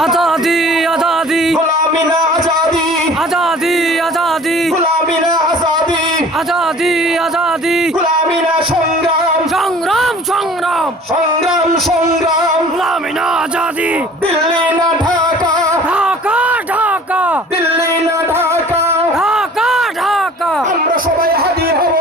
आजादी आजादी गुलामी ना आजादी आजादी आजादी गुलामी ना आजादी आजादी आजादी गुलामी ना संग्राम संग्राम संग्राम संग्राम संग्राम गुलामी ना आजादी दिल्ली ना ढाका ढाका ढाका दिल्ली ना ढाका ঢাকা ঢাকা আমরা সবাই হাদি হব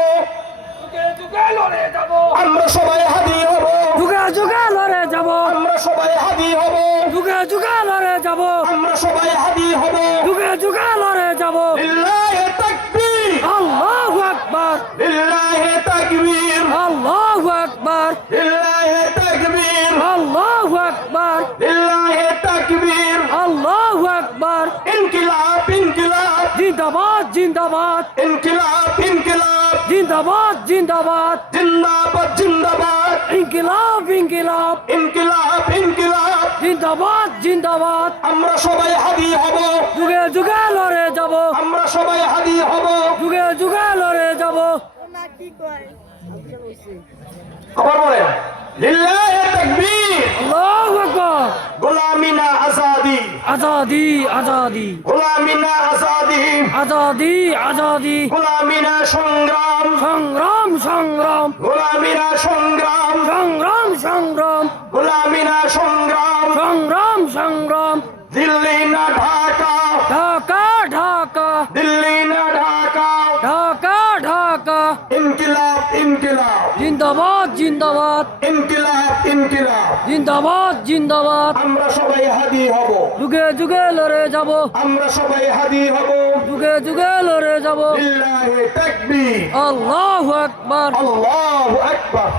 যুগে যুগে লড়ে যাব আমরা সবাই হাদি হব যুগে যুগে লড়ে যাব আমরা সবাই হাদি হব যুগে যুগে লড়ে যাব আমরা সবাই হাদি হব যুগে যুগে লড়ে যাব লিল্লাহি তাকবীর আল্লাহু আকবার লিল্লাহি তাকবীর আল্লাহু আকবার লিল্লাহি তাকবীর আল্লাহু আকবার লিল্লাহি তাকবীর আল্লাহু আকবার ইনকিলাব ইনকিলাব জিন্দাবাদ জিন্দাবাদ ইনকিলাব ইনকিলাব জিন্দাবাদ জিন্দাবাদ জিন্দাবাদ জিন্দাবাদ ইনকিলাব ইনকিলাব ইনকিলাব ইনকিলাব জিন্দাবাদ জিন্দাবাদ আমরা সবাই হাদি হব যুগে যুগে লড়ে যাব আমরা সবাই হাদি হব যুগে যুগে লড়ে যাব আবার বলেন লিল্লাহি তাকবীর আল্লাহু আকবার গোলামি না আজাদি আজাদি আজাদি গোলামি না আজাদি আজাদি আজাদি গোলামি না সংগ্রাম সংগ্রাম সংগ্রাম গোলামি না সংগ্রাম সংগ্রাম সংগ্রাম গোলামি না সংগ্রাম সংগ্রাম সংগ্রাম দিল্লি না ঢাকা ঢাকা ঢাকা দিল্লি না ঢাকা ঢাকা ঢাকা ইনকিলাব ইনকিলাব জিন্দাবাদ জিন্দাবাদ ইনকিলাব ইনকিলাব জিন্দাবাদ জিন্দাবাদ আমরা সবাই হাদি হব যুগে যুগে লড়ে যাব আমরা সবাই হাদি হব যুগে যুগে লড়ে যাব লিল্লাহি তাকবীর আল্লাহু আকবার আল্লাহু আকবার